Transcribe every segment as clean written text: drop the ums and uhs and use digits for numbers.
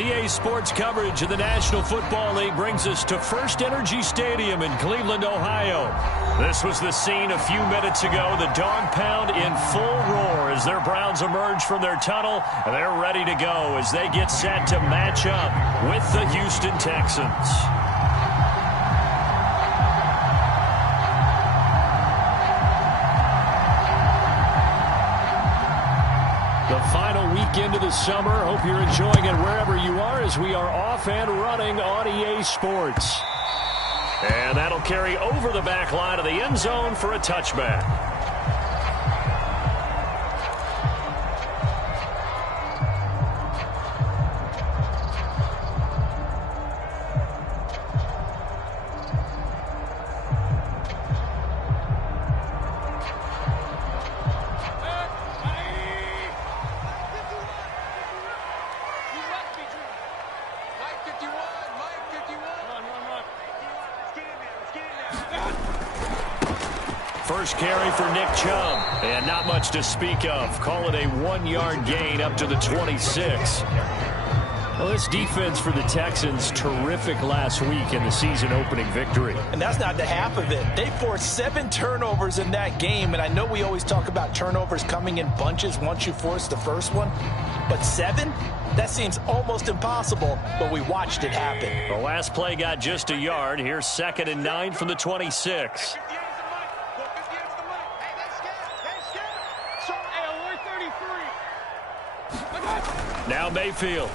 EA Sports coverage of the National Football League brings us to First Energy Stadium in Cleveland, Ohio. This was the scene a few minutes ago. The dog pound in full roar as their Browns emerge from their tunnel. And they're ready to go as they get set to match up with the Houston Texans. The final weekend of the summer. Hope you're enjoying it wherever you are as we are off and running on EA Sports. And that'll carry over the back line of the end zone for a touchback. First carry for Nick Chubb, and not much to speak of. Call it a 1-yard gain up to the 26. Well, this defense for the Texans, terrific last week in the season-opening victory. And that's not the half of it. They forced 7 turnovers in that game, and I know we always talk about turnovers coming in bunches once you force the first one, but 7? That seems almost impossible, but we watched it happen. The last play got just a yard. Here's 2nd and 9 from the 26. Now Mayfield.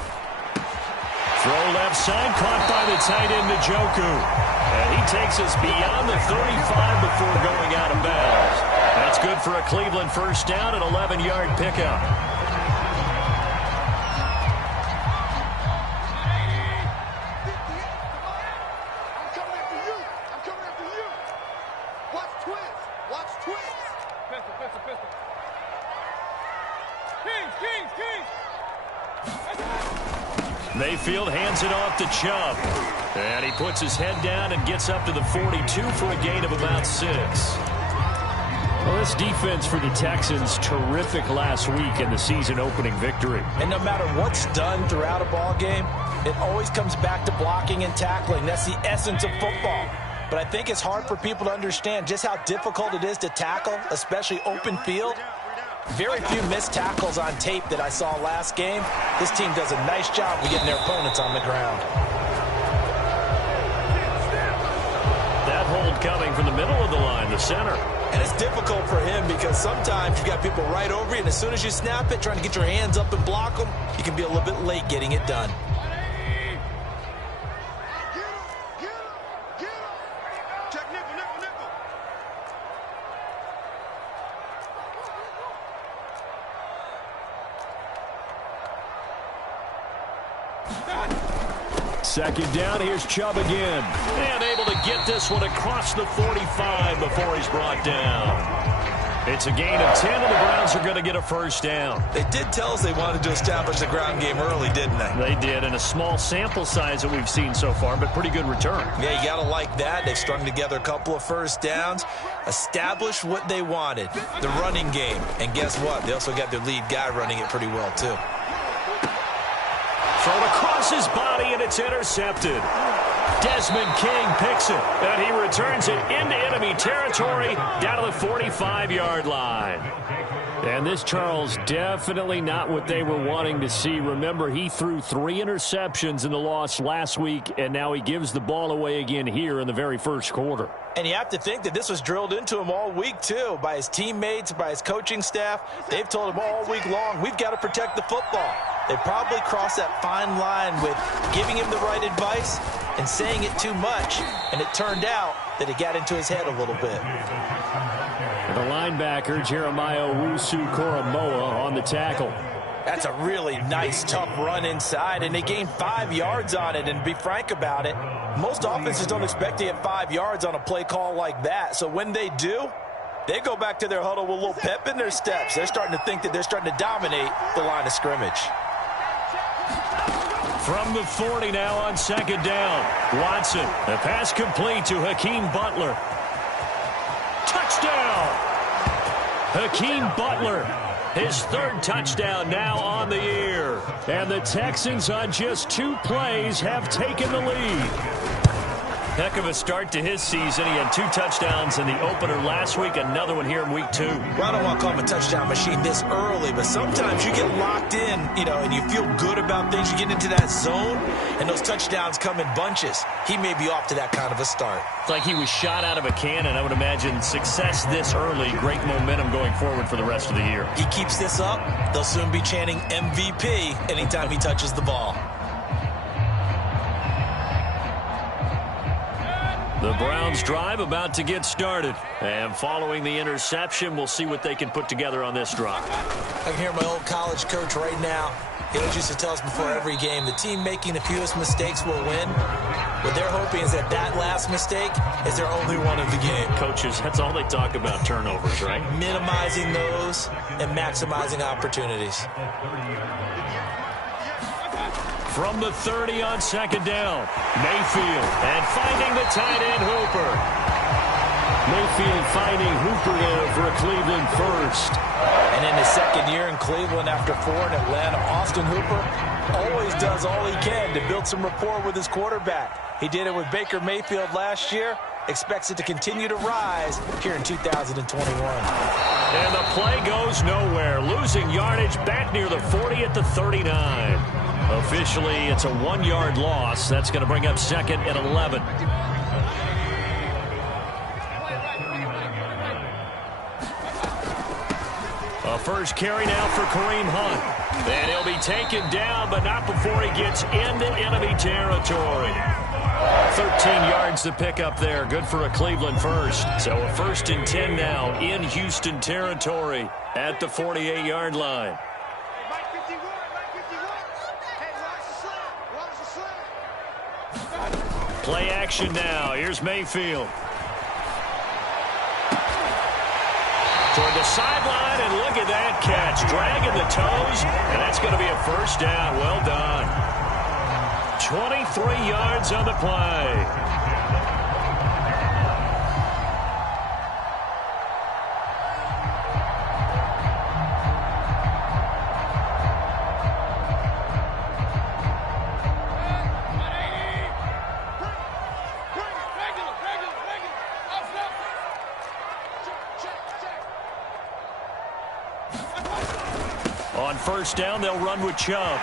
Throw left side, caught by the tight end Njoku. And he takes us beyond the 35 before going out of bounds. That's good for a Cleveland first down, an 11-yard pickup. I'm coming after you. I'm coming after you. Watch twins. Watch twins. Pistol, pistol, pistol. Kings, Kings, Kings. Mayfield hands it off to Chubb. And he puts his head down and gets up to the 42 for a gain of about 6. Well, this defense for the Texans, terrific last week in the season-opening victory. And no matter what's done throughout a ball game, it always comes back to blocking and tackling. That's the essence of football. But I think it's hard for people to understand just how difficult it is to tackle, especially open field. Very few missed tackles on tape that I saw last game. This team does a nice job of getting their opponents on the ground. That hold coming from the middle of the line, the center. And it's difficult for him because sometimes you've got people right over you, and as soon as you snap it, trying to get your hands up and block them, you can be a little bit late getting it done. Second down, here's Chubb again. And able to get this one across the 45 before he's brought down. It's a gain of 10, and the Browns are going to get a first down. They did tell us they wanted to establish the ground game early, didn't they? They did, and a small sample size that we've seen so far, but pretty good return. Yeah, you got to like that. They've strung together a couple of first downs, established what they wanted, the running game. And guess what? They also got their lead guy running it pretty well, too. Thrown across his body, and it's intercepted. Desmond King picks it, and he returns it into enemy territory down to the 45-yard line. And this, Charles, definitely not what they were wanting to see. Remember, he threw 3 interceptions in the loss last week, and now he gives the ball away again here in the very first quarter. And you have to think that this was drilled into him all week, too, by his teammates, by his coaching staff. They've told him all week long, we've got to protect the football. They probably crossed that fine line with giving him the right advice and saying it too much, and it turned out that it got into his head a little bit. And the linebacker, Jeremiah Owusu-Koramoah, on the tackle. That's a really nice, tough run inside, and they gained 5 yards on it. And to be frank about it, most offenses don't expect to get 5 yards on a play call like that. So when they do, they go back to their huddle with a little pep in their steps. They're starting to think that they're starting to dominate the line of scrimmage. From the 40 now on second down. Watson, the pass complete to Hakeem Butler. Touchdown! Hakeem Butler His third touchdown now on the year. And the Texans on just 2 plays have taken the lead. Heck of a start to his season. He had 2 touchdowns in the opener last week, another one here in week 2. Well, I don't want to call him a touchdown machine this early, but sometimes you get locked in, and you feel good about things. You get into that zone, and those touchdowns come in bunches. He may be off to that kind of a start. It's like he was shot out of a cannon. I would imagine success this early, great momentum going forward for the rest of the year. He keeps this up, they'll soon be chanting MVP anytime he touches the ball. The Browns drive about to get started. And following the interception, we'll see what they can put together on this drive. I can hear my old college coach right now. He always used to tell us before every game, the team making the fewest mistakes will win. What they're hoping is that last mistake is their only one of the game. Coaches, that's all they talk about, turnovers, right? Minimizing those and maximizing opportunities. From the 30 on second down, Mayfield, and finding the tight end Hooper. Mayfield finding Hooper there for a Cleveland first. And in his second year in Cleveland after 4 in Atlanta, Austin Hooper always does all he can to build some rapport with his quarterback. He did it with Baker Mayfield last year. Expects it to continue to rise here in 2021. And the play goes nowhere. Losing yardage back near the 40 at the 39. Officially, it's a 1-yard loss. That's going to bring up 2nd and 11. A first carry now for Kareem Hunt. And he'll be taken down, but not before he gets into enemy territory. 13 yards to pick up there. Good for a Cleveland first. So a 1st and 10 now in Houston territory at the 48-yard line. Play action now. Here's Mayfield. Toward the sideline, and look at that catch. Dragging the toes, and that's going to be a first down. Well done. 23 yards on the play. On first down, they'll run with Chubb.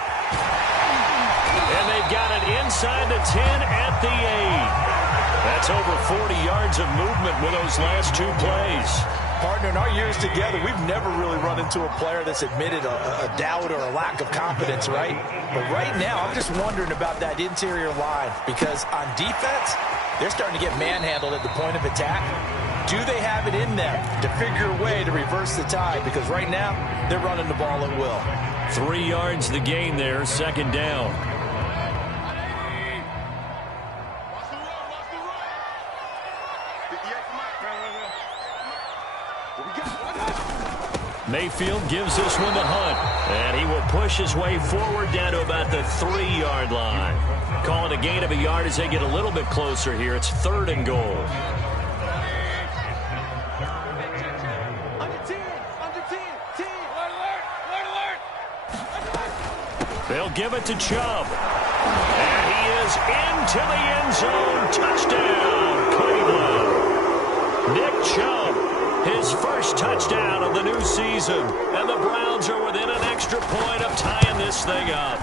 And they've got it inside the 10 at the 8. That's over 40 yards of movement with those last 2 plays. Partner, in our years together, we've never really run into a player that's admitted a doubt or a lack of confidence, right? But right now, I'm just wondering about that interior line because on defense, they're starting to get manhandled at the point of attack. Do they have it in them to figure a way to reverse the tide? Because right now, they're running the ball at will. 3 yards the gain there, 2nd down. Mayfield gives this one to Hunt, and he will push his way forward down to about the 3-yard line. Calling a gain of a yard as they get a little bit closer here. It's 3rd and goal. They'll give it to Chubb. And he is into the end zone. Touchdown, Cleveland. Nick Chubb, his first touchdown of the new season. And the Browns are within an extra point of tying this thing up.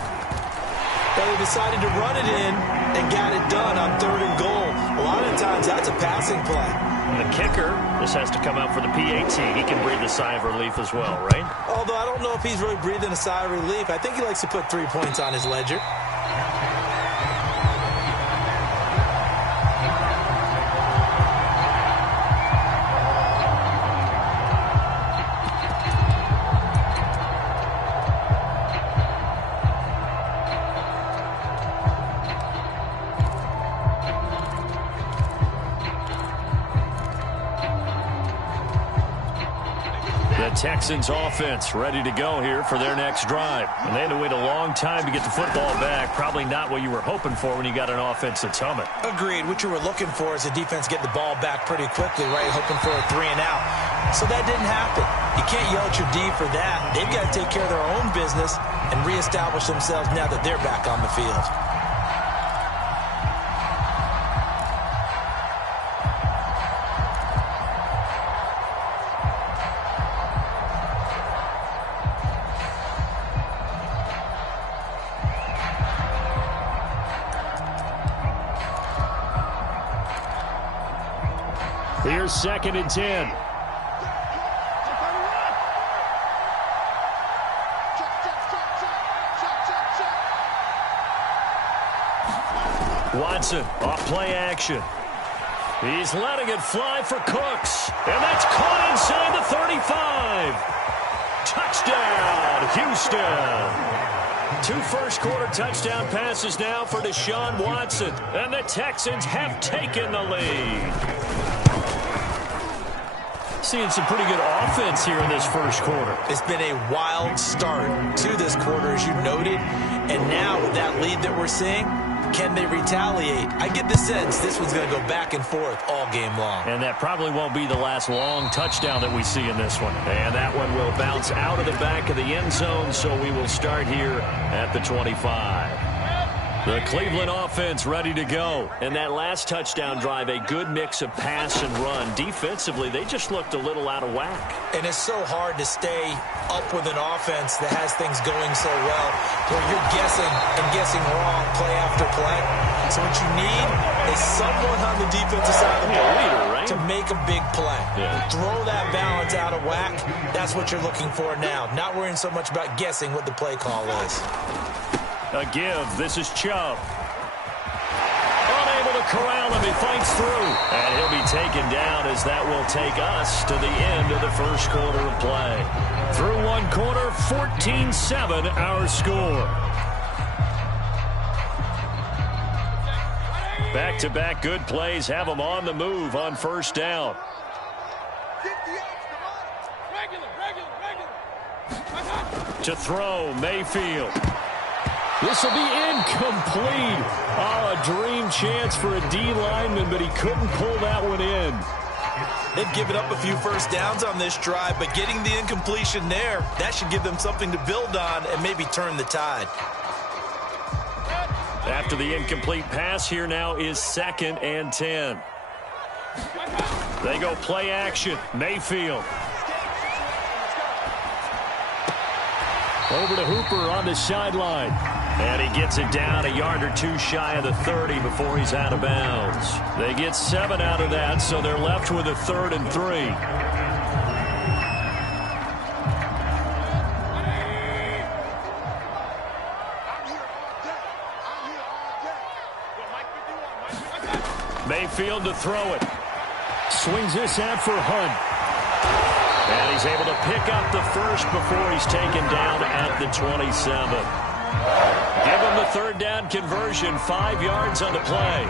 Well, they decided to run it in and got it done on 3rd and goal. A lot of times, that's a passing play. The kicker, this has to come out for the PAT. He can breathe a sigh of relief as well, right? Although I don't know if he's really breathing a sigh of relief. I think he likes to put 3 points on his ledger. Texans offense ready to go here for their next drive. And they had to wait a long time to get the football back. Probably not what you were hoping for when you got an offense that's humming. Agreed. What you were looking for is the defense getting the ball back pretty quickly, right? Hoping for a 3 and out. So that didn't happen. You can't yell at your D for that. They've got to take care of their own business and reestablish themselves now that they're back on the field. Here's 2nd and 10. Watson off play action. He's letting it fly for Cooks. And that's caught inside the 35. Touchdown, Houston. 2 first-quarter touchdown passes now for Deshaun Watson. And the Texans have taken the lead. Seeing some pretty good offense here in this first quarter. It's been a wild start to this quarter, as you noted. And now with that lead that we're seeing, can they retaliate? I get the sense this one's going to go back and forth all game long. And that probably won't be the last long touchdown that we see in this one. And that one will bounce out of the back of the end zone, so we will start here at the 25. The Cleveland offense ready to go. And that last touchdown drive, a good mix of pass and run. Defensively, they just looked a little out of whack. And it's so hard to stay up with an offense that has things going so well, where you're guessing wrong play after play. So what you need is someone on the defensive side of the ball to make a big play. Throw that balance out of whack. That's what you're looking for now. Not worrying so much about guessing what the play call is. A give. This is Chubb. Unable to corral him. He fights through. And he'll be taken down as that will take us to the end of the first quarter of play. Through one quarter, 14-7 our score. Back-to-back good plays have them on the move on first down. To throw, Mayfield. This will be incomplete. Oh, a dream chance for a D lineman, but he couldn't pull that one in. They've given up a few first downs on this drive, but getting the incompletion there, that should give them something to build on and maybe turn the tide. After the incomplete pass, here now is 2nd and 10. They go play action. Mayfield. Over to Hooper on the sideline. And he gets it down a yard or two shy of the 30 before he's out of bounds. They get 7 out of that, so they're left with a 3rd and 3. Mayfield to throw it. Swings this out for Hunt. And he's able to pick up the first before he's taken down at the 27. Give him the 3rd down conversion, 5 yards on the play.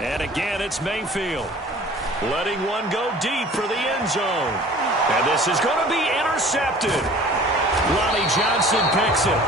And again, it's Mayfield. Letting one go deep for the end zone. And this is going to be intercepted. Lonnie Johnson picks it.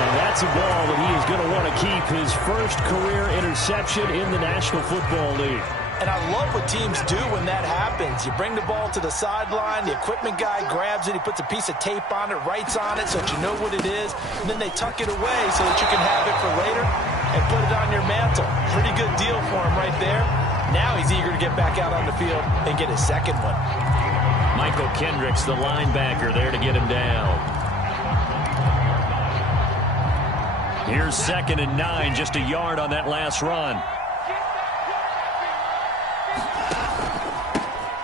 And that's a ball that he is going to want to keep, his first career interception in the National Football League. And I love what teams do when that happens. You bring the ball to the sideline, the equipment guy grabs it, he puts a piece of tape on it, writes on it so that you know what it is, and then they tuck it away so that you can have it for later and put it on your mantle. Pretty good deal for him right there. Now he's eager to get back out on the field and get his second one. Michael Kendricks, the linebacker, there to get him down. Here's 2nd and 9, just a yard on that last run.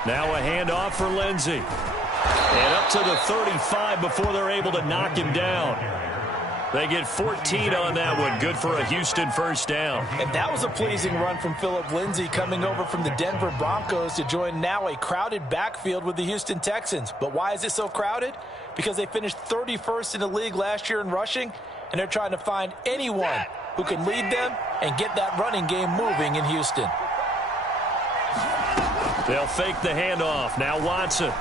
Now a handoff for Lindsey. And up to the 35 before they're able to knock him down. They get 14 on that one. Good for a Houston first down. And that was a pleasing run from Phillip Lindsay, coming over from the Denver Broncos to join now a crowded backfield with the Houston Texans. But why is it so crowded? Because they finished 31st in the league last year in rushing, and they're trying to find anyone who can lead them and get that running game moving in Houston. They'll fake the handoff. Now Watson.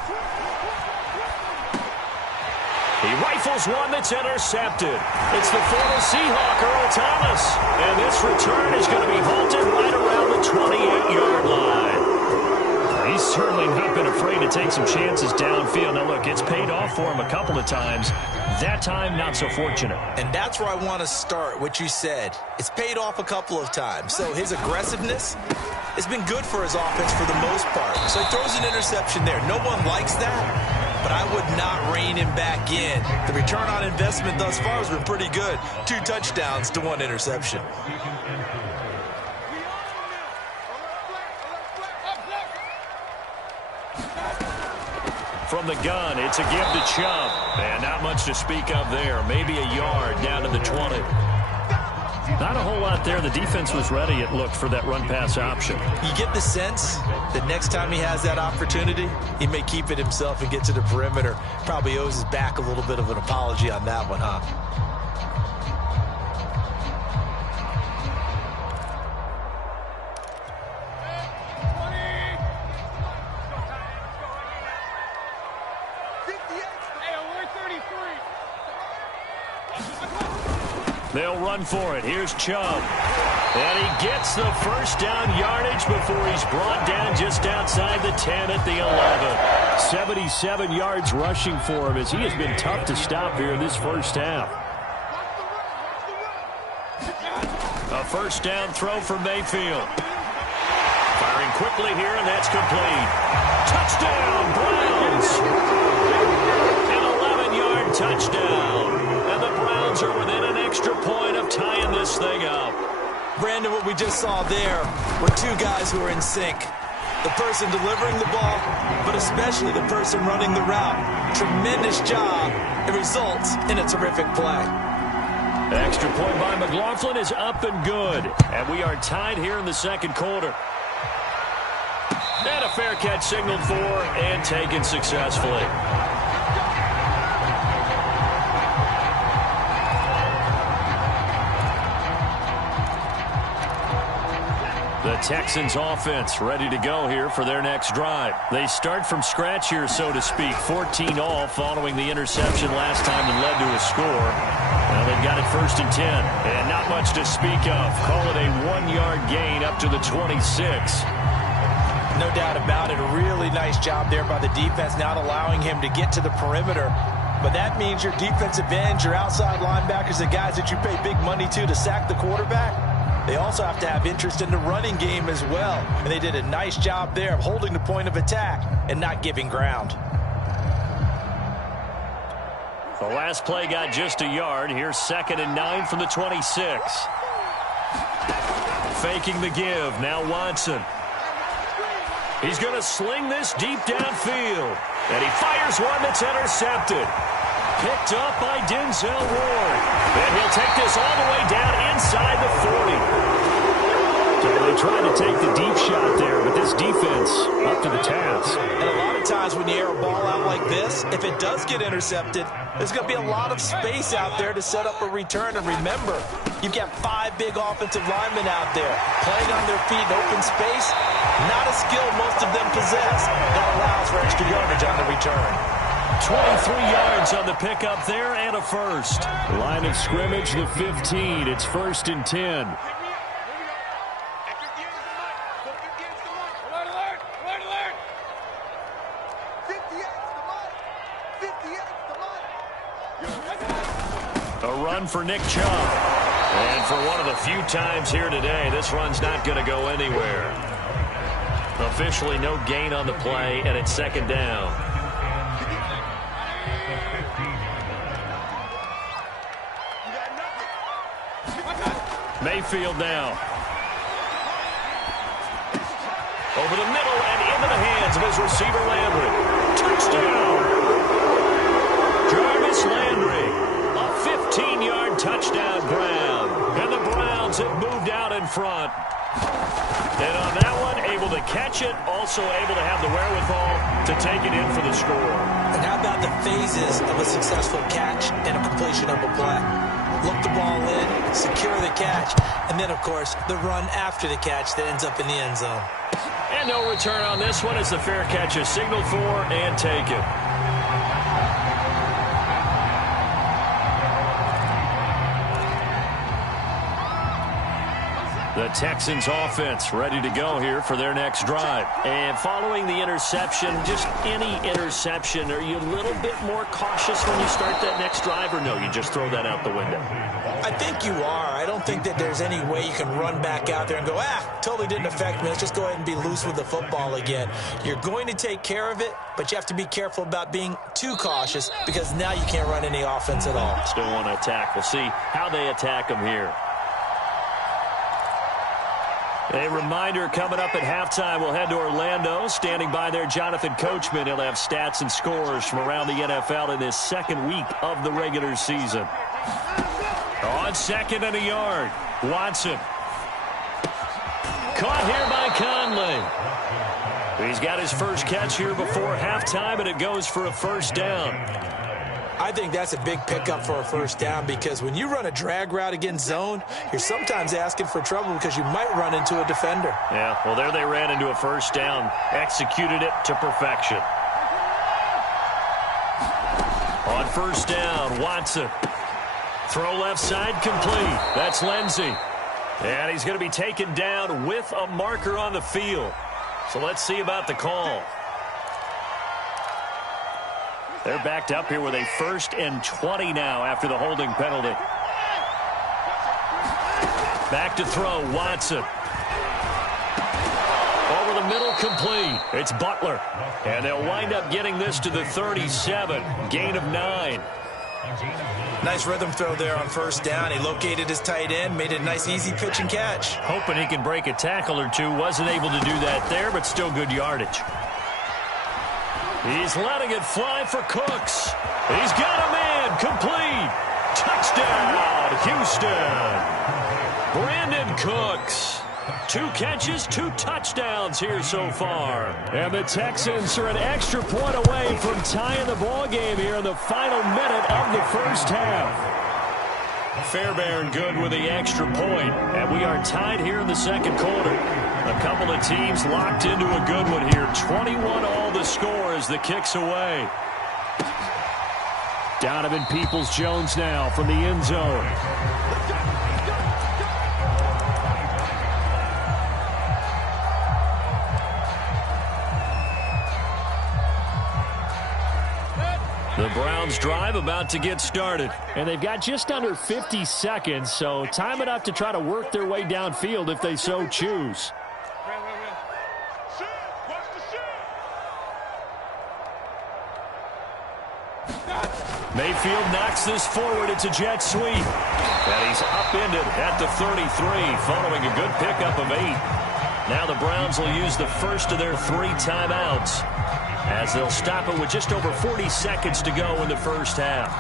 He rifles one that's intercepted. It's the former Seahawk, Earl Thomas. And this return is going to be halted right around the 28-yard line. He's certainly not been afraid to take some chances downfield. Now, look, it's paid off for him a couple of times. That time, not so fortunate. And that's where I want to start, what you said. It's paid off a couple of times. So his aggressiveness has been good for his offense for the most part. So he throws an interception there. No one likes that, but I would not rein him back in. The return on investment thus far has been pretty good. 2 touchdowns to 1 interception. From the gun, it's a give to Chubb. And not much to speak of there. Maybe a yard down to the 20. Not a whole lot there. The defense was ready, it looked, for that run-pass option. You get the sense that next time he has that opportunity, he may keep it himself and get to the perimeter. Probably owes his back a little bit of an apology on that one, huh? They'll run for it. Here's Chubb. And he gets the first down yardage before he's brought down just outside the 10 at the 11. 77 yards rushing for him as he has been tough to stop here in this first half. A first down throw for Mayfield. Firing quickly here, and that's complete. Touchdown, Browns! An 11-yard touchdown. And the Browns are within an extra point of tying this thing up. Brandon, what we just saw there were 2 guys who are in sync. The person delivering the ball, but especially the person running the route. Tremendous job. It results in a terrific play. The extra point by McLaughlin is up and good. And we are tied here in the second quarter. And a fair catch signaled for and taken successfully. The Texans offense ready to go here for their next drive. They start from scratch here, so to speak. 14 all following the interception last time that led to a score. Now they've got it 1st and 10. And not much to speak of. Call it a 1-yard gain up to the 26. No doubt about it. A really nice job there by the defense, not allowing him to get to the perimeter. But that means your defensive ends, your outside linebackers, the guys that you pay big money to sack the quarterback, they also have to have interest in the running game as well. And they did a nice job there of holding the point of attack and not giving ground. The last play got just a yard. Here's 2nd and 9 from the 26. Faking the give. Now Watson. He's going to sling this deep downfield. And he fires one that's intercepted. Picked up by Denzel Ward. And he'll take this all the way down inside the 40. They tried to take the deep shot there, but this defense up to the task. And a lot of times when you air a ball out like this, if it does get intercepted, there's going to be a lot of space out there to set up a return. And remember, you've got 5 big offensive linemen out there playing on their feet in open space. Not a skill most of them possess. That allows for extra yardage on the return. 23 yards on the pickup there and a first. Line of scrimmage, the 15. It's 1st and 10. A run for Nick Chubb. And for one of the few times here today, this run's not going to go anywhere. Officially no gain on the play, and it's 2nd down. Mayfield now. Over the middle and into the hands of his receiver Landry. Touchdown! Jarvis Landry. A 15-yard touchdown Brown. And the Browns have moved out in front. And on that one, able to catch it, also able to have the wherewithal to take it in for the score. And how about the phases of a successful catch and a completion of a play? Look the ball in, secure the catch, and then, of course, the run after the catch that ends up in the end zone. And no return on this one as the fair catch is signaled for and taken. The Texans offense ready to go here for their next drive. And following the interception, just any interception, are you a little bit more cautious when you start that next drive, or no, you just throw that out the window? I think you are. I don't think that there's any way you can run back out there and go, totally didn't affect me. Let's just go ahead and be loose with the football again. You're going to take care of it, but you have to be careful about being too cautious because now you can't run any offense at all. Still want to attack. We'll see how they attack them here. A reminder, coming up at halftime, we'll head to Orlando. Standing by there, Jonathan Coachman. He'll have stats and scores from around the NFL in his second week of the regular season. On 2nd and a yard, Watson. Caught here by Conley. He's got his first catch here before halftime, and it goes for a first down. I think that's a big pickup for a first down because when you run a drag route against zone, you're sometimes asking for trouble because you might run into a defender. Yeah, well, there they ran into a first down, executed it to perfection. On first down, Watson. Throw left side complete. That's Lindsey. And he's going to be taken down with a marker on the field. So let's see about the call. They're backed up here with a 1st and 20 now after the holding penalty. Back to throw, Watson. Over the middle, complete. It's Butler. And they'll wind up getting this to the 37. Gain of 9. Nice rhythm throw there on first down. He located his tight end, made it a nice, easy pitch and catch. Hoping he can break a tackle or two. Wasn't able to do that there, but still good yardage. He's letting it fly for Cooks. He's got a man. Complete. Touchdown, Houston. Brandon Cooks. 2 catches, 2 touchdowns here so far. And the Texans are an extra point away from tying the ball game here in the final minute of the first half. Fairbairn good with the extra point, and we are tied here in the second quarter. A couple of teams locked into a good one here. 21-all the score as the kick's away. Donovan Peoples-Jones now from the end zone. The Browns drive about to get started. And they've got just under 50 seconds, so time enough to try to work their way downfield if they so choose. Mayfield knocks this forward. It's a jet sweep. And he's upended at the 33 following a good pickup of 8. Now the Browns will use the first of their 3 timeouts, as they'll stop it with just over 40 seconds to go in the first half.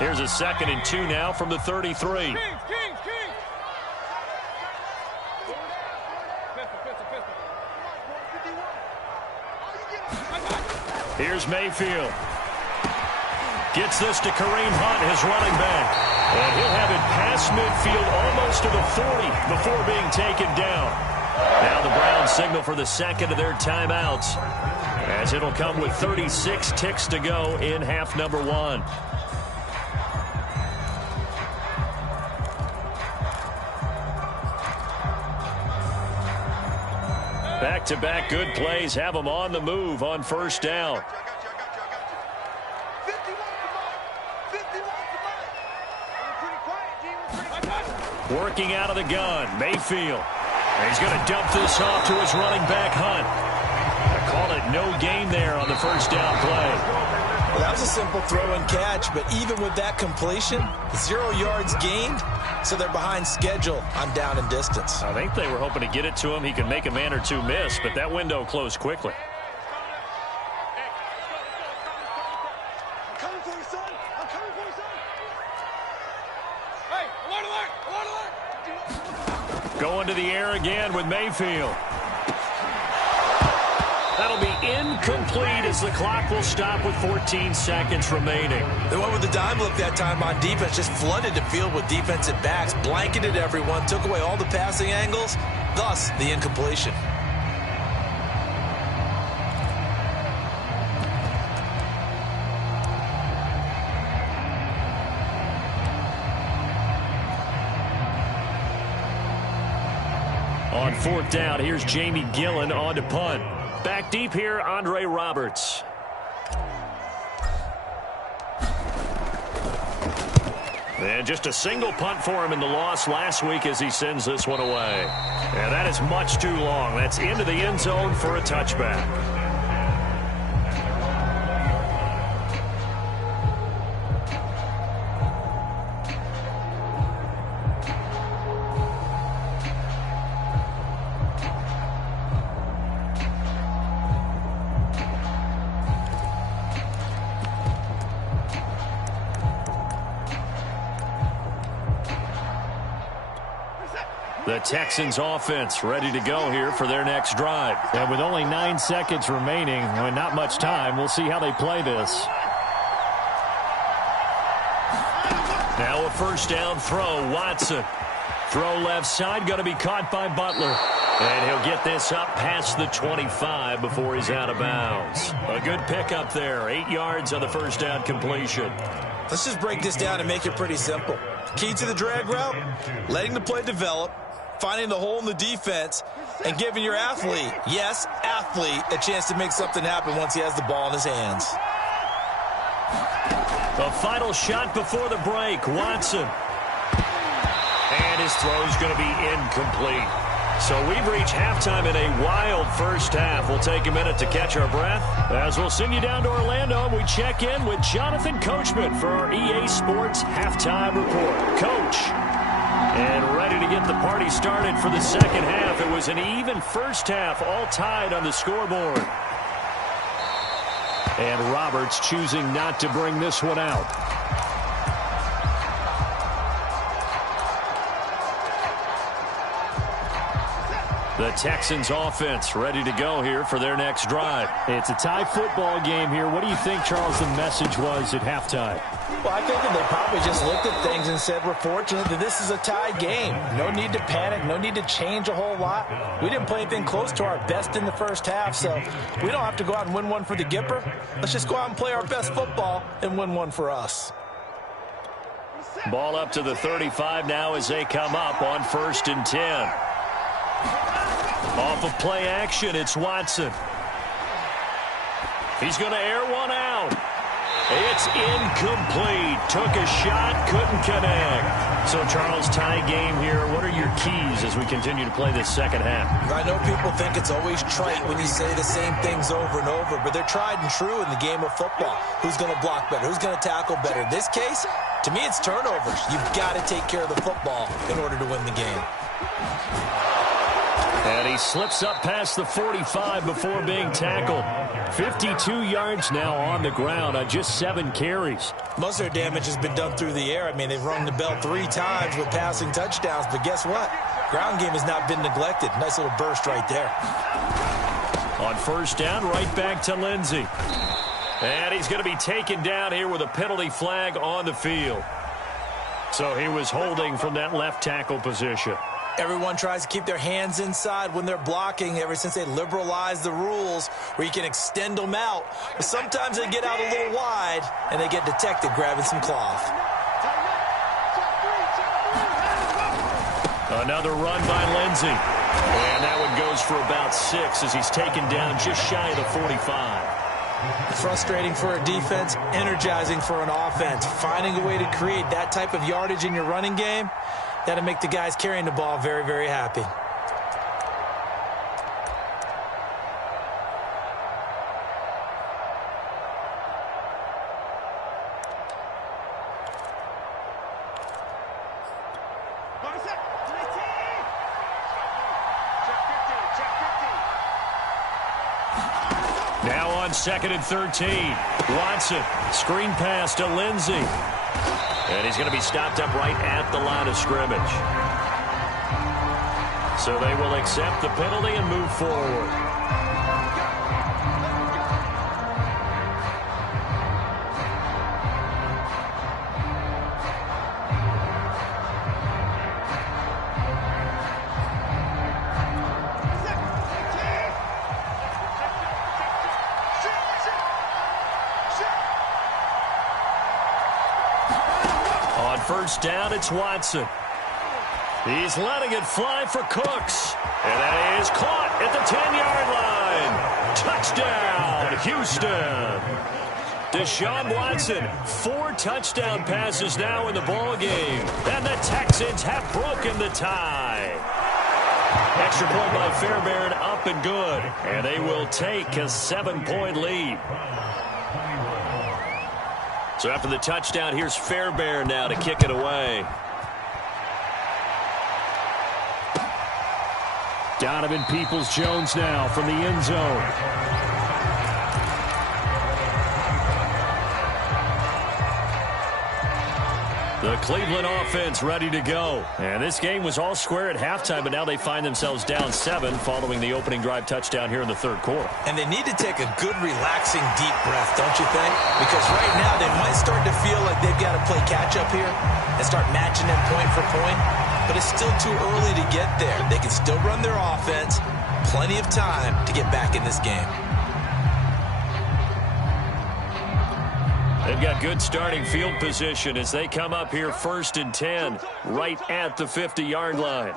Here's a 2nd and 2 now from the 33. Here's Mayfield. Gets this to Kareem Hunt, his running back. And he'll have it past midfield almost to the 40 before being taken down. Now the Browns signal for the second of their timeouts, as it'll come with 36 ticks to go in half number 1. Back-to-back good plays have them on the move on first down. Working out of the gun, Mayfield. He's going to dump this off to his running back, Hunt. I call it no gain there on the first down play. Well, that was a simple throw and catch, but even with that completion, 0 yards gained, so they're behind schedule on down and distance. I think they were hoping to get it to him. He could make a man or two miss, but that window closed quickly. I'm coming for you, son. I'm coming for you, son. Hey, alert, alert, alert, alert. Going to the air again with Mayfield. That'll be incomplete as the clock will stop with 14 seconds remaining. They went with the dime look that time on defense, just flooded the field with defensive backs, blanketed everyone, took away all the passing angles, thus the incompletion. On fourth down, here's Jamie Gillen on to punt. Back deep here, Andre Roberts. And just a single punt for him in the loss last week as he sends this one away. And that is much too long. That's into the end zone for a touchback. The Texans offense ready to go here for their next drive. And with only 9 seconds remaining, and not much time, we'll see how they play this. Now a first down throw, Watson. Throw left side, going to be caught by Butler. And he'll get this up past the 25 before he's out of bounds. A good pickup there, 8 yards on the first down completion. Let's just break this down and make it pretty simple. Key to the drag route, letting the play develop, finding the hole in the defense, and giving your athlete, yes, athlete, a chance to make something happen once he has the ball in his hands. The final shot before the break, Watson. And his throw's going to be incomplete. So we've reached halftime in a wild first half. We'll take a minute to catch our breath as we'll send you down to Orlando and we check in with Jonathan Coachman for our EA Sports Halftime Report. Coach. And ready to get the party started for the second half. It was an even first half, all tied on the scoreboard. And Roberts choosing not to bring this one out. The Texans offense ready to go here for their next drive. It's a tie football game here. What do you think, Charles, the message was at halftime? Well, I think that they probably just looked at things and said, we're fortunate that this is a tie game. No need to panic. No need to change a whole lot. We didn't play anything close to our best in the first half, so we don't have to go out and win one for the Gipper. Let's just go out and play our best football and win one for us. Ball up to the 35 now as they come up on 1st and 10. Off of play action, it's Watson. He's going to air one out. It's incomplete. Took a shot, couldn't connect. So, Charles, tie game here. What are your keys as we continue to play this second half? I know people think it's always trite when you say the same things over and over, but they're tried and true in the game of football. Who's going to block better? Who's going to tackle better? In this case, to me, it's turnovers. You've got to take care of the football in order to win the game. And he slips up past the 45 before being tackled. 52 yards now on the ground on just 7 carries. Most of their damage has been done through the air. I mean, they've rung the bell 3 times with passing touchdowns, but guess what? Ground game has not been neglected. Nice little burst right there. On 1st down, right back to Lindsey. And he's going to be taken down here with a penalty flag on the field. So he was holding from that left tackle position. Everyone tries to keep their hands inside when they're blocking ever since they liberalized the rules where you can extend them out. But sometimes they get out a little wide and they get detected grabbing some cloth. Another run by Lindsey. And that one goes for about 6 as he's taken down just shy of the 45. Frustrating for a defense, energizing for an offense. Finding a way to create that type of yardage in your running game, that'll make the guys carrying the ball very, very happy. Now on 2nd and 13. Watson, screen pass to Lindsey. And he's going to be stopped up right at the line of scrimmage. So they will accept the penalty and move forward. On 1st down, it's Watson. He's letting it fly for Cooks. And that is caught at the 10-yard line. Touchdown, Houston. Deshaun Watson, 4 touchdown passes now in the ball game. And the Texans have broken the tie. Extra point by Fairbairn, up and good. And they will take a 7-point lead. So after the touchdown, here's Fairbairn now to kick it away. Donovan Peoples-Jones now from the end zone. The Cleveland offense ready to go. And this game was all square at halftime, but now they find themselves down 7 following the opening drive touchdown here in the third quarter. And they need to take a good, relaxing, deep breath, don't you think? Because right now they might start to feel like they've got to play catch-up here and start matching them point for point. But it's still too early to get there. They can still run their offense. Plenty of time to get back in this game. They've got good starting field position as they come up here 1st and 10, right at the 50-yard line.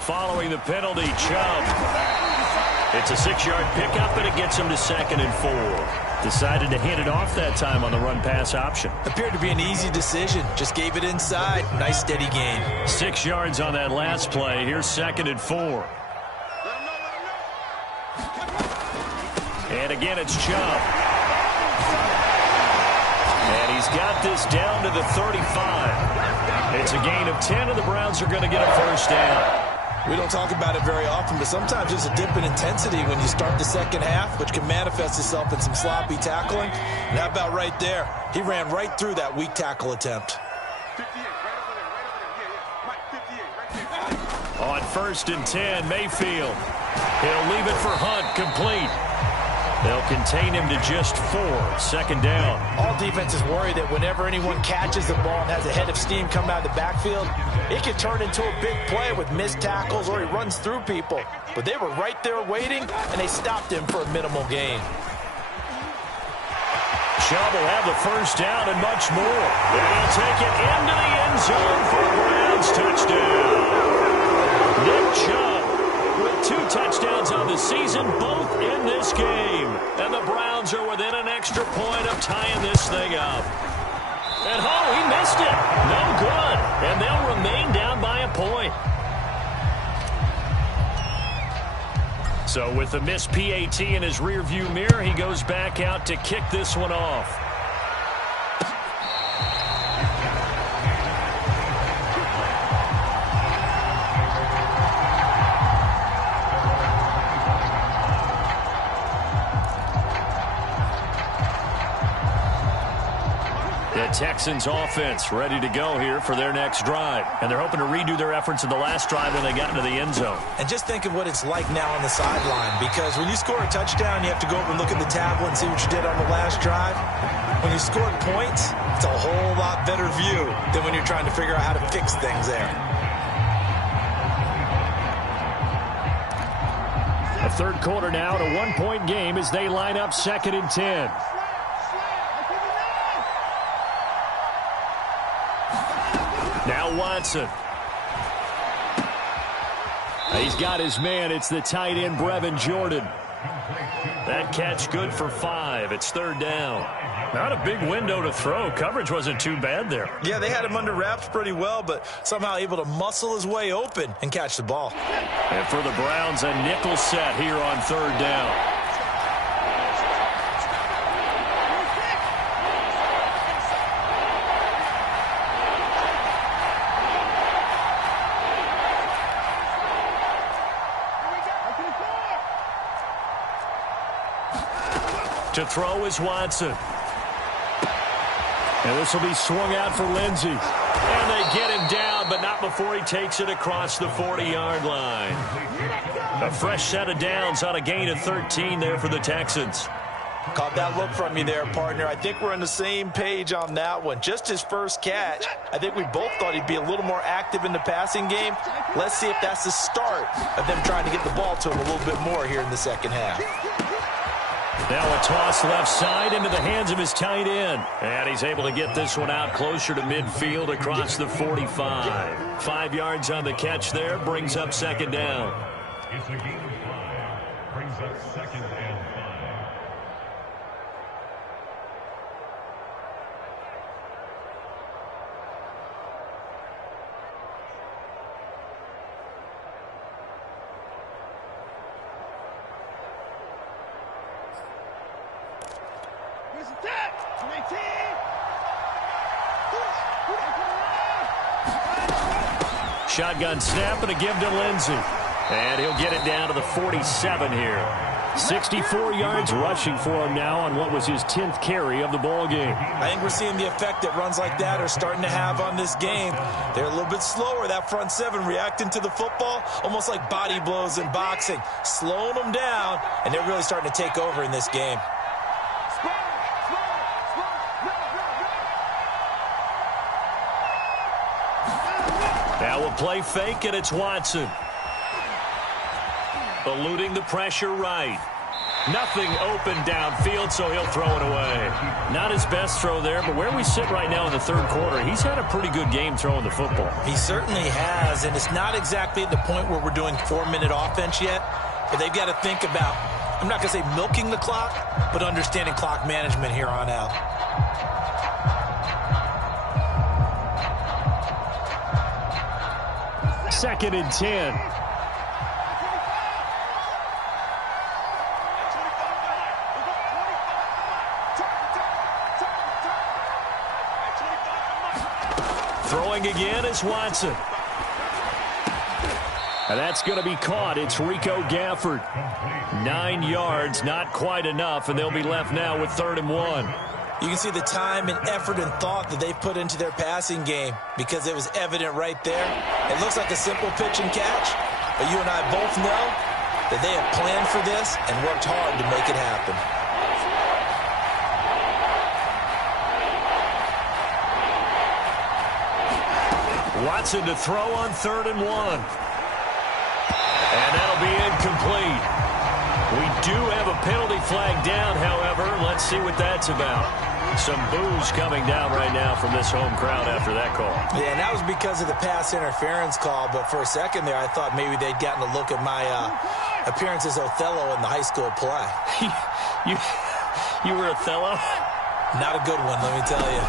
Following the penalty, Chubb. It's a 6-yard pickup, and it gets him to 2nd and 4. Decided to hand it off that time on the run-pass option. Appeared to be an easy decision. Just gave it inside. Nice, steady gain. 6 yards on that last play. Here's 2nd and 4. And again, it's Chubb. And he's got this down to the 35. It's a gain of 10, and the Browns are going to get a first down. We don't talk about it very often, but sometimes there's a dip in intensity when you start the second half, which can manifest itself in some sloppy tackling. And how about right there? He ran right through that weak tackle attempt. 58, right over there, Mike, 58, right there. On 1st and 10, Mayfield. He'll leave it for Hunt, complete. They'll contain him to just 4, 2nd down. All defenses worry that whenever anyone catches the ball and has a head of steam come out of the backfield, it can turn into a big play with missed tackles or he runs through people. But they were right there waiting, and they stopped him for a minimal gain. Chubb will have the first down and much more. And he'll take it into the end zone for a Browns touchdown. Nick Chubb with 2 touchdowns on the season, both in this game. And the Browns are within an extra point of tying this thing up. And he missed it. No good. And they'll remain down by a point. So with the missed PAT in his rearview mirror, he goes back out to kick this one off. The Texans offense ready to go here for their next drive. And they're hoping to redo their efforts in the last drive when they got into the end zone. And just think of what it's like now on the sideline, because when you score a touchdown, you have to go over and look at the tablet and see what you did on the last drive. When you score points, it's a whole lot better view than when you're trying to figure out how to fix things there. A third quarter now, and a 1-point game as they line up 2nd and 10. Now Watson. He's got his man. It's the tight end, Brevin Jordan. That catch good for 5. It's 3rd down. Not a big window to throw. Coverage wasn't too bad there. Yeah, they had him under wraps pretty well, but somehow able to muscle his way open and catch the ball. And for the Browns, a nickel set here on 3rd down. To throw is Watson. And this will be swung out for Lindsey. And they get him down, but not before he takes it across the 40-yard line. A fresh set of downs on a gain of 13 there for the Texans. Caught that look from you there, partner. I think we're on the same page on that one. Just his first catch. I think we both thought he'd be a little more active in the passing game. Let's see if that's the start of them trying to get the ball to him a little bit more here in the second half. Now a toss left side into the hands of his tight end. And he's able to get this one out closer to midfield across the 45. 5 yards on the catch there, brings up second down. It's a gain of 5. Brings up second and 5. Shotgun snap and a give to Lindsey. And he'll get it down to the 47 here. 64 yards rushing for him now on what was his 10th carry of the ball game. I think we're seeing the effect that runs like that are starting to have on this game. They're a little bit slower, that front seven, reacting to the football, almost like body blows in boxing, slowing them down, and they're really starting to take over in this game. Now we'll play fake, and it's Watson. Eluding the pressure right. Nothing open downfield, so he'll throw it away. Not his best throw there, but where we sit right now in the third quarter, he's had a pretty good game throwing the football. He certainly has, and it's not exactly at the point where we're doing 4-minute offense yet, but they've got to think about, I'm not going to say milking the clock, but understanding clock management here on out. Second and 10. Throwing again is Watson. And that's going to be caught. It's Rico Gafford. 9 yards, not quite enough, and they'll be left now with 3rd and 1. You can see the time and effort and thought that they put into their passing game because it was evident right there. It looks like a simple pitch and catch, but you and I both know that they have planned for this and worked hard to make it happen. Watson to throw on 3rd and 1. And that'll be incomplete. We do have a penalty flag down, however. Let's see what that's about. Some boos coming down right now from this home crowd after that call. Yeah, and that was because of the pass interference call, but for a second there I thought maybe they'd gotten a look at my appearance as Othello in the high school play. You were Othello? Not a good one, let me tell you.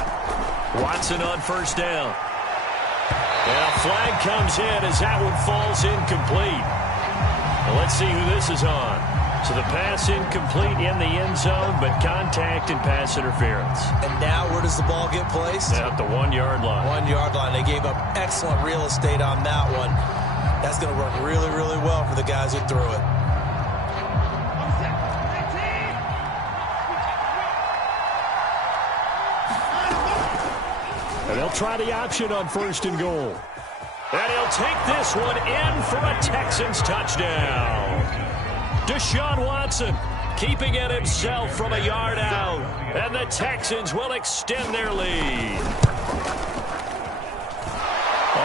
Watson on 1st down. And a flag comes in as that one falls incomplete. Well, let's see who this is on. So the pass incomplete in the end zone, but contact and pass interference. And now where does the ball get placed? At the 1-yard line. 1-yard line. They gave up excellent real estate on that one. That's going to work really, really well for the guys who threw it. And they'll try the option on 1st and goal. And he'll take this one in for a Texans touchdown. Deshaun Watson keeping it himself from a yard out. And the Texans will extend their lead.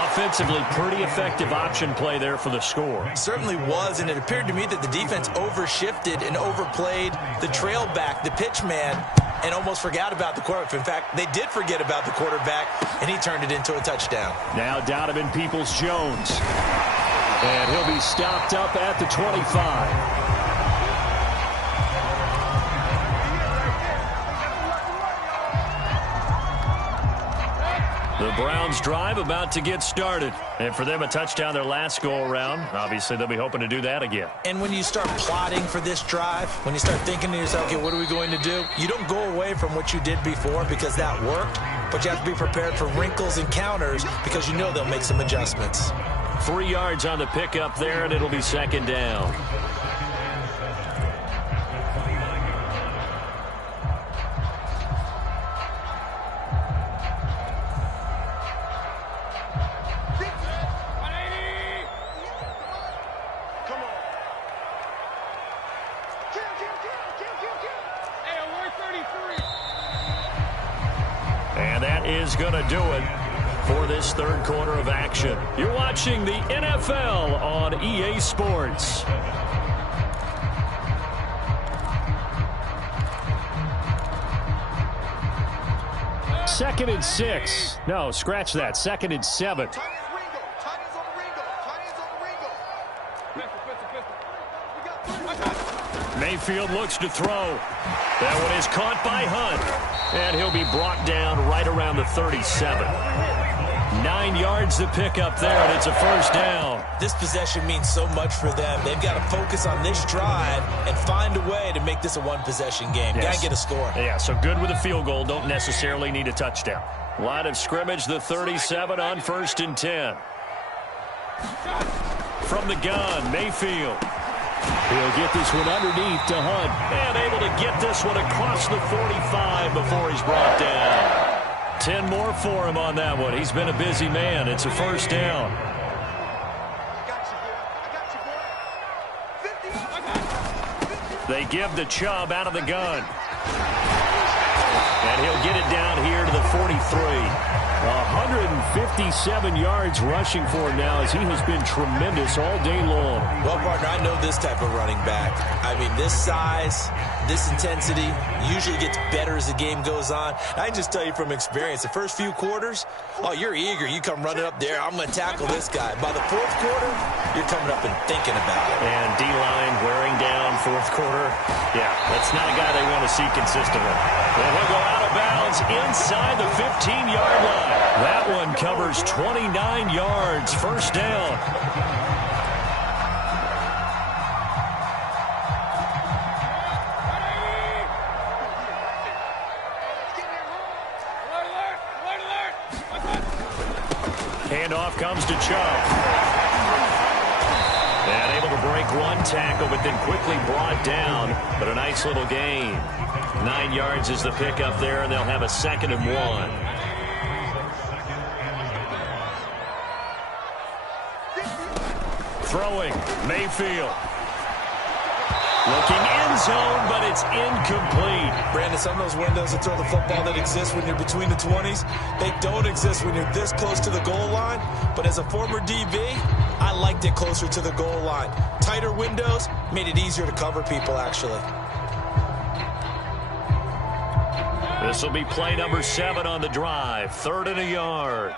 Offensively, pretty effective option play there for the score. It certainly was, and it appeared to me that the defense overshifted and overplayed the trail back, the pitch man, and almost forgot about the quarterback. In fact, they did forget about the quarterback, and he turned it into a touchdown. Now Donovan Peoples-Jones. And he'll be stopped up at the 25. The Browns drive about to get started. And for them, a touchdown their last go-around. Obviously, they'll be hoping to do that again. And when you start plotting for this drive, when you start thinking to yourself, okay, what are we going to do? You don't go away from what you did before because that worked, but you have to be prepared for wrinkles and counters because you know they'll make some adjustments. 3 yards on the pickup there, and it'll be 2nd down. Is going to do it for this third quarter of action. You're watching the NFL on EA Sports. 2nd and 6. No, scratch that. 2nd and 7. Tight ends Ringo. Tight ends on the Ringo. Tight ends on the Ringo. Mayfield looks to throw. That one is caught by Hunt. And he'll be brought down right around the 37. 9 yards to pick up there, and it's a first down. This possession means so much for them. They've got to focus on this drive and find a way to make this a one-possession game. Yes. Got to get a score. Yeah, so good with a field goal. Don't necessarily need a touchdown. Line of scrimmage, the 37 on 1st and 10. From the gun, Mayfield. He'll get this one underneath to Hunt. And able to get this one across the 45 before he's brought down. 10 more for him on that one. He's been a busy man. It's a first down. I got you, boy. I got you, boy. 50. They give the Chubb out of the gun. And he'll get it down here to the 43. 157 yards rushing for him now as he has been tremendous all day long. Well, partner, I know this type of running back. I mean, this size, this intensity usually gets better as the game goes on. I can just tell you from experience, the first few quarters, oh, you're eager. You come running up there, I'm going to tackle this guy. By the 4th quarter, you're coming up and thinking about it. And D-line wearing down 4th quarter. Yeah, that's not a guy they want to see consistently. And he'll go out of bounds inside the 15-yard line. That one covers 29 yards. First down. Handoff comes to Chubb. And able to break one tackle, but then quickly brought down. But a nice little gain. 9 yards is the pickup there, and they'll have a 2nd and 1. Throwing, Mayfield. Looking end zone, but it's incomplete. Brandon, some of those windows to throw the football that exist when you're between the 20s, they don't exist when you're this close to the goal line. But as a former DB, I liked it closer to the goal line. Tighter windows made it easier to cover people, actually. This will be play number 7 on the drive. 3rd and a yard.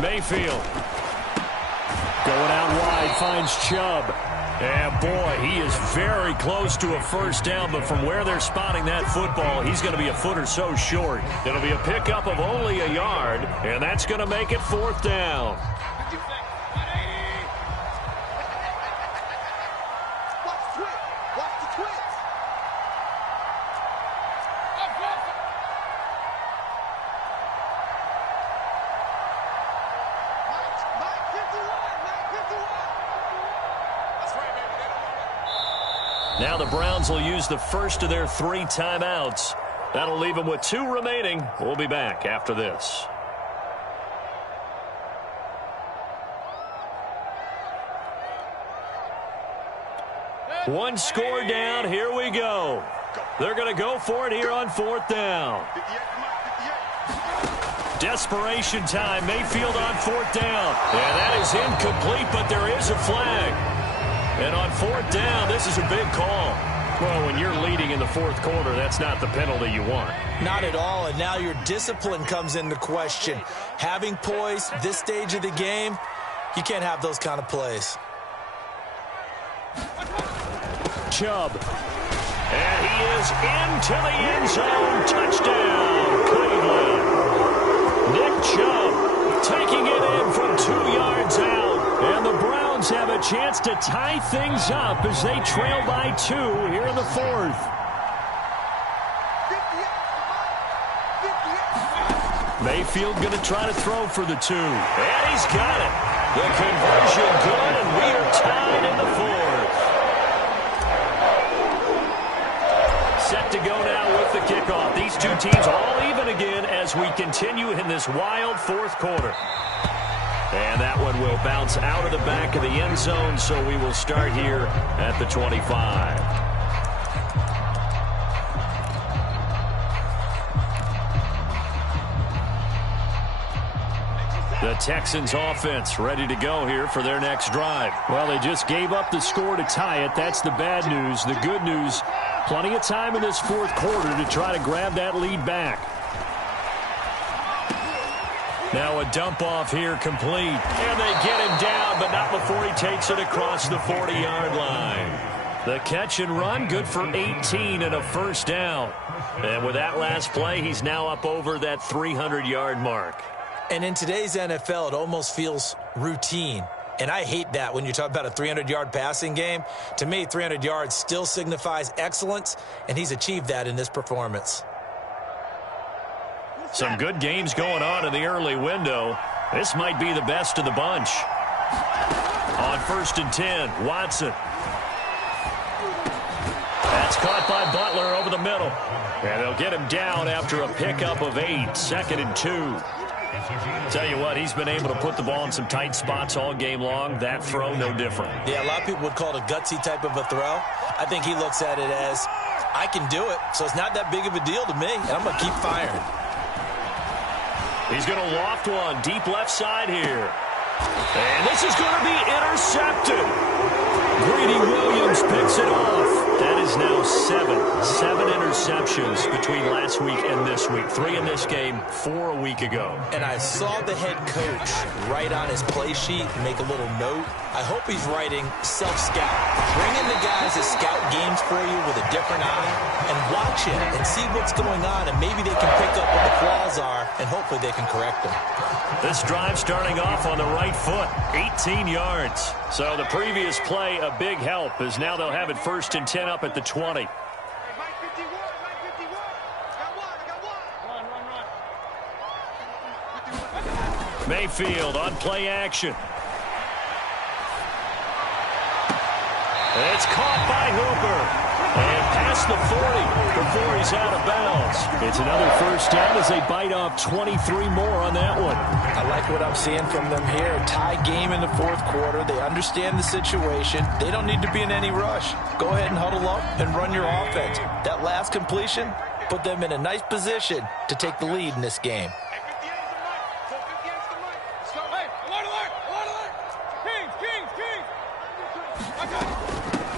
Mayfield going out wide, finds Chubb. And boy, he is very close to a first down, but from where they're spotting that football, he's going to be a foot or so short. It'll be a pickup of only a yard, and that's going to make it 4th down. Watch the twist. Now the Browns will use the first of their 3 timeouts. That'll leave them with 2 remaining. We'll be back after this. One score down. Here we go. They're going to go for it here on 4th down. Desperation time. Mayfield on 4th down. And that is incomplete, but there is a flag. And on 4th down, this is a big call. Well, when you're leading in the 4th quarter, that's not the penalty you want. Not at all, and now your discipline comes into question. Having poise this stage of the game, you can't have those kind of plays. Chubb. And he is into the end zone. Touchdown, Cleveland. Nick Chubb taking it in from 2 yards out. And the Browns have a chance to tie things up as they trail by 2 here in the 4th. Mayfield going to try to throw for the 2. And he's got it. The conversion good, and we are tied in the 4th. Set to go now with the kickoff. These 2 teams all even again as we continue in this wild 4th quarter. And that one will bounce out of the back of the end zone, so we will start here at the 25. The Texans offense ready to go here for their next drive. Well, they just gave up the score to tie it. That's the bad news. The good news, plenty of time in this fourth quarter to try to grab that lead back. Now a dump off here complete. And they get him down, but not before he takes it across the 40-yard line. The catch and run, good for 18 and a first down. And with that last play, he's now up over that 300-yard mark. And in today's NFL, it almost feels routine. And I hate that when you talk about a 300-yard passing game. To me, 300 yards still signifies excellence, and he's achieved that in this performance. Some good games going on in the early window. This might be the best of the bunch. On 1st and 10, Watson. That's caught by Butler over the middle. And they'll get him down after a pickup of 8, 2nd and 2. Tell you what, he's been able to put the ball in some tight spots all game long. That throw, no different. Yeah, a lot of people would call it a gutsy type of a throw. I think he looks at it as, I can do it, so it's not that big of a deal to me, and I'm going to keep firing. He's going to loft one deep left side here. And this is going to be intercepted. Greedy Williams picks it off. That is now 7 interceptions between last week and this week. 3 in this game, 4 a week ago. And I saw the head coach write on his play sheet and make a little note. I hope he's writing self-scout. Bring in the guys that scout games for you with a different eye and watch it and see what's going on, and maybe they can pick up what the flaws are, and hopefully they can correct them. This drive starting off on the right foot, 18 yards. So the previous play, a big help, as now they'll have it 1st and 10 up at the 20. Mayfield on play action. It's caught by Hooper. And past the 40 before he's out of bounds. It's another first down as they bite off 23 more on that one. I like what I'm seeing from them here. Tie game in the fourth quarter. They understand the situation. They don't need to be in any rush. Go ahead and huddle up and run your offense. That last completion put them in a nice position to take the lead in this game.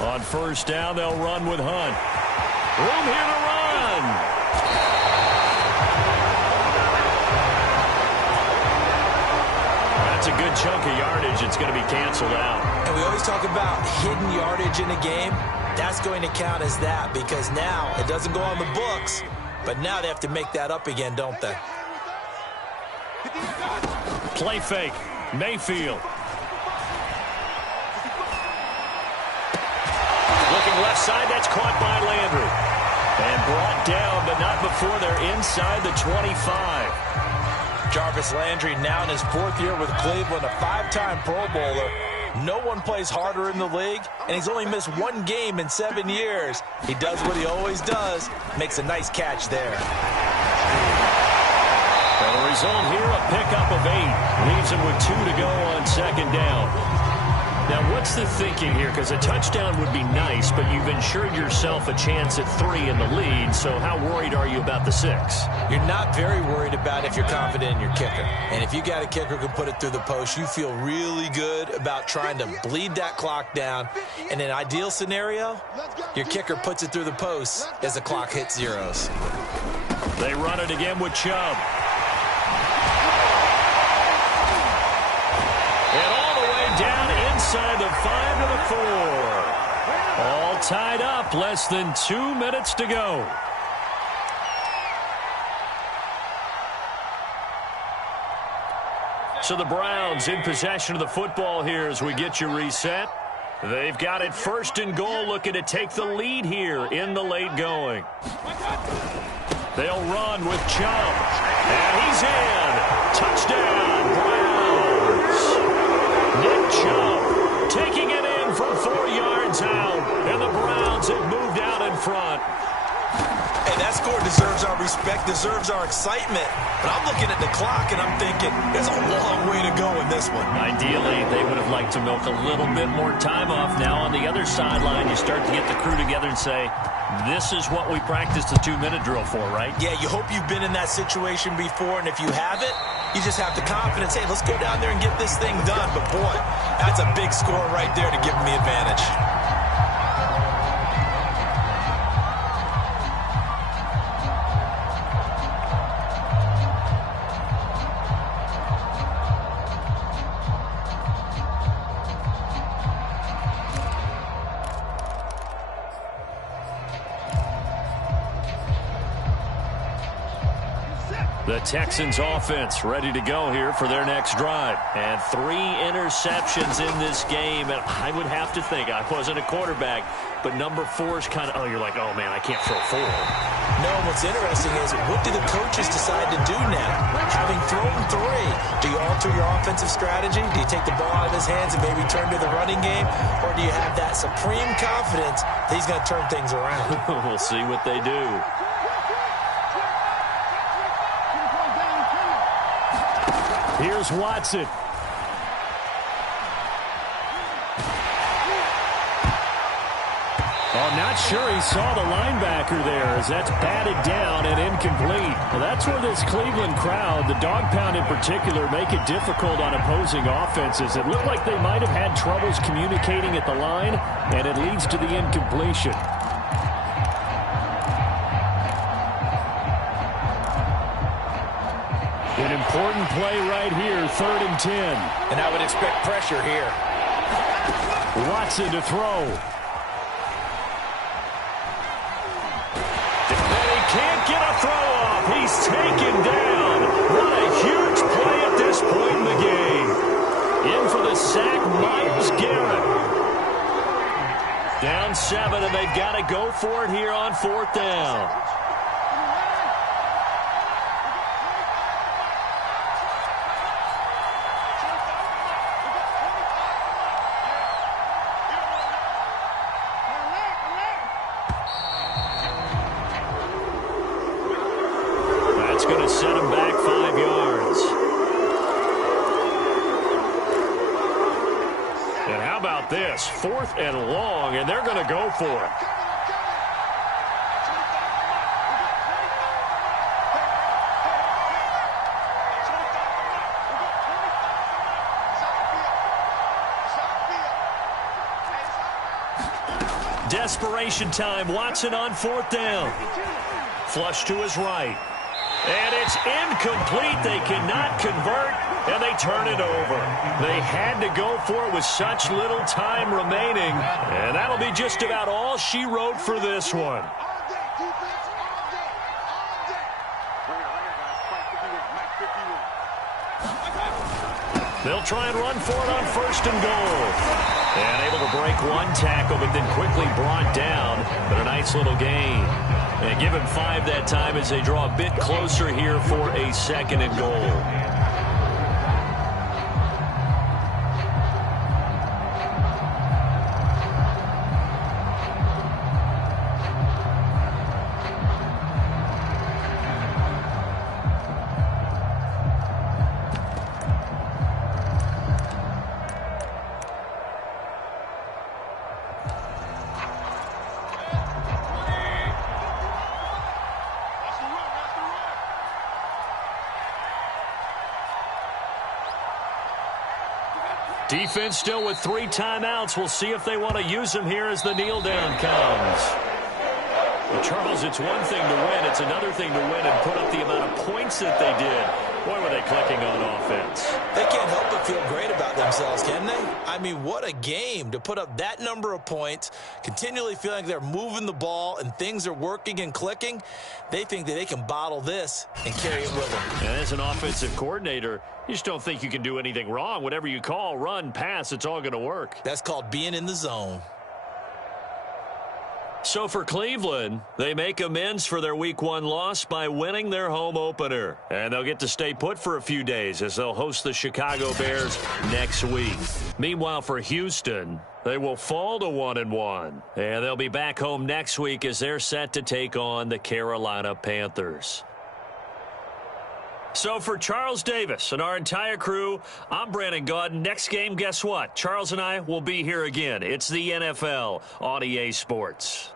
On 1st down, they'll run with Hunt. Room here to run. That's a good chunk of yardage. It's going to be canceled out. And we always talk about hidden yardage in a game. That's going to count as that, because now it doesn't go on the books, but now they have to make that up again, don't they? Play fake. Mayfield. Looking left side, that's caught by Landry. And brought down, but not before they're inside the 25. Jarvis Landry now in his 4th year with Cleveland, a 5-time Pro Bowler. No one plays harder in the league, and he's only missed 1 game in 7 years. He does what he always does, makes a nice catch there. And the result here, a pickup of 8. Leaves him with 2 to go on 2nd down. Now, what's the thinking here? Because a touchdown would be nice, but you've ensured yourself a chance at 3 in the lead, so how worried are you about the 6? You're not very worried about if you're confident in your kicker. And if you got a kicker who can put it through the post, you feel really good about trying to bleed that clock down. In an ideal scenario, your kicker puts it through the post as the clock hits zeros. They run it again with Chubb. And all the way down inside the 5 to the 4. All tied up, less than 2 minutes to go. So the Browns in possession of the football here as we get you reset. They've got it 1st and goal, looking to take the lead here in the late going. They'll run with Chubb. And he's in. Touchdown, Browns. Nick Chubb taking it in from 4 yards out. And the Browns have moved out in front. And that score deserves our respect, deserves our excitement. But I'm looking at the clock, and I'm thinking, there's a long way to go in this one. Ideally, they would have liked to milk a little bit more time off. Now on the other sideline, you start to get the crew together and say, this is what we practiced the 2-minute drill for, right? Yeah, you hope you've been in that situation before, and if you haven't, You just have the confidence, hey, let's go down there and get this thing done. But, boy, that's a big score right there to give them the advantage. The Texans offense ready to go here for their next drive. And 3 interceptions in this game. And I would have to think, I wasn't a quarterback, but number 4 is kind of, oh, you're like, oh, man, I can't throw 4. No, what's interesting is what do the coaches decide to do now? Having thrown 3, do you alter your offensive strategy? Do you take the ball out of his hands and maybe turn to the running game? Or do you have that supreme confidence that he's going to turn things around? We'll see what they do. Here's Watson. Oh, not sure he saw the linebacker there as that's batted down and incomplete. Well, that's where this Cleveland crowd, the dog pound in particular, make it difficult on opposing offenses. It looked like they might have had troubles communicating at the line, and it leads to the incompletion. An important play right here, 3rd and 10. And I would expect pressure here. Watson to throw. And he can't get a throw off. He's taken down. What a huge play at this point in the game. In for the sack, Myles Garrett. Down 7, and they've got to go for it here on 4th down. Going to set him back 5 yards. And how about this? 4th and long, and they're going to go for it. Desperation time. Watson on 4th down. Flush to his right. And it's incomplete. They cannot convert, and they turn it over. They had to go for it with such little time remaining, and that'll be just about all she wrote for this one. They'll try and run for it on 1st and goal. And able to break 1 tackle, but then quickly brought down, but a nice little gain. And give him 5 that time as they draw a bit closer here for a 2nd and goal. Defense still with 3 timeouts. We'll see if they want to use them here as the kneel down comes. Well, Charles, it's one thing to win. It's another thing to win and put up the amount of points that they did. Boy, were they clicking on offense. They can't help but feel great about themselves, can they? I mean, what a game to put up that number of points, continually feeling like they're moving the ball and things are working and clicking. They think that they can bottle this and carry it with them. And as an offensive coordinator, you just don't think you can do anything wrong. Whatever you call, run, pass, it's all going to work. That's called being in the zone. So for Cleveland, they make amends for their Week 1 loss by winning their home opener. And they'll get to stay put for a few days as they'll host the Chicago Bears next week. Meanwhile, for Houston, they will fall to 1-1. And they'll be back home next week as they're set to take on the Carolina Panthers. So for Charles Davis and our entire crew, I'm Brandon Gaudin. Next game, guess what? Charles and I will be here again. It's the NFL on EA Sports.